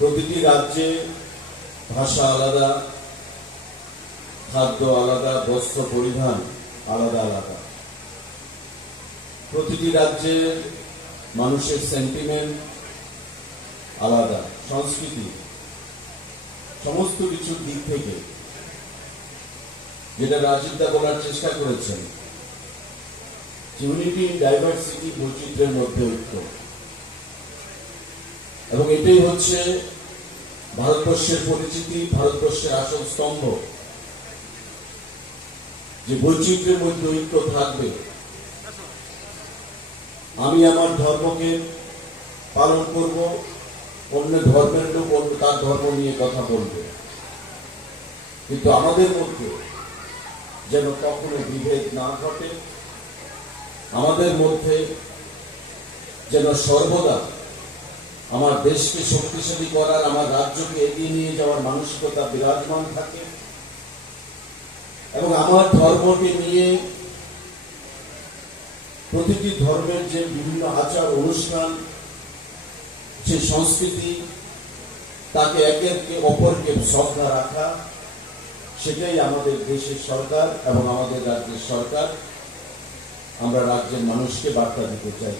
প্রতিটি রাজ্যে ভাষা আলাদা, খাদ্য আলাদা, বস্ত্র পরিধান আলাদা আলাদা। প্রতিটি রাজ্যের মানুষের সেন্টিমেন্ট আলাদা, সংস্কৃতি। সমস্ত কিছুর দিক থেকে যেটা রাজীবদা বলার চেষ্টা করেছেন ইউনিটি ডাইভার্সিটি বৈচিত্র্যের মধ্যে ঐক্য। এবং এটাই হচ্ছে ভারতবর্ষের পরিচিতি, ভারতবর্ষের আসল স্তম্ভ। যে বৈচিত্র্যের মধ্যে ঐক্য থাকবে। আমি আমার ধর্মকে পালন করব, অন্য ধর্মের লোক অন্য তার ধর্ম নিয়ে কথা বলবে। কিন্তু আমাদের মধ্যে যেন কখনো বিভেদ না ঘটে, আমাদের মধ্যে যেন সর্বদা আমার দেশকে শক্তিশালী করার, আমার রাজ্যকে এগিয়ে নিয়ে যাওয়ার মানসিকতা বিরাজমান থাকে। এবং আমার ধর্মকে নিয়ে প্রতিটি ধর্মের যে বিভিন্ন আচার, অনুষ্ঠান সেই সংস্কৃতি, তাকে একে অপরকে শ্রদ্ধা রাখা, সেটাই আমাদের দেশের সরকার এবং আমাদের রাজ্যের সরকার। আমরা রাজ্যের মানুষকে বার্তা দিতে চাই।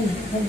홈홈홈홈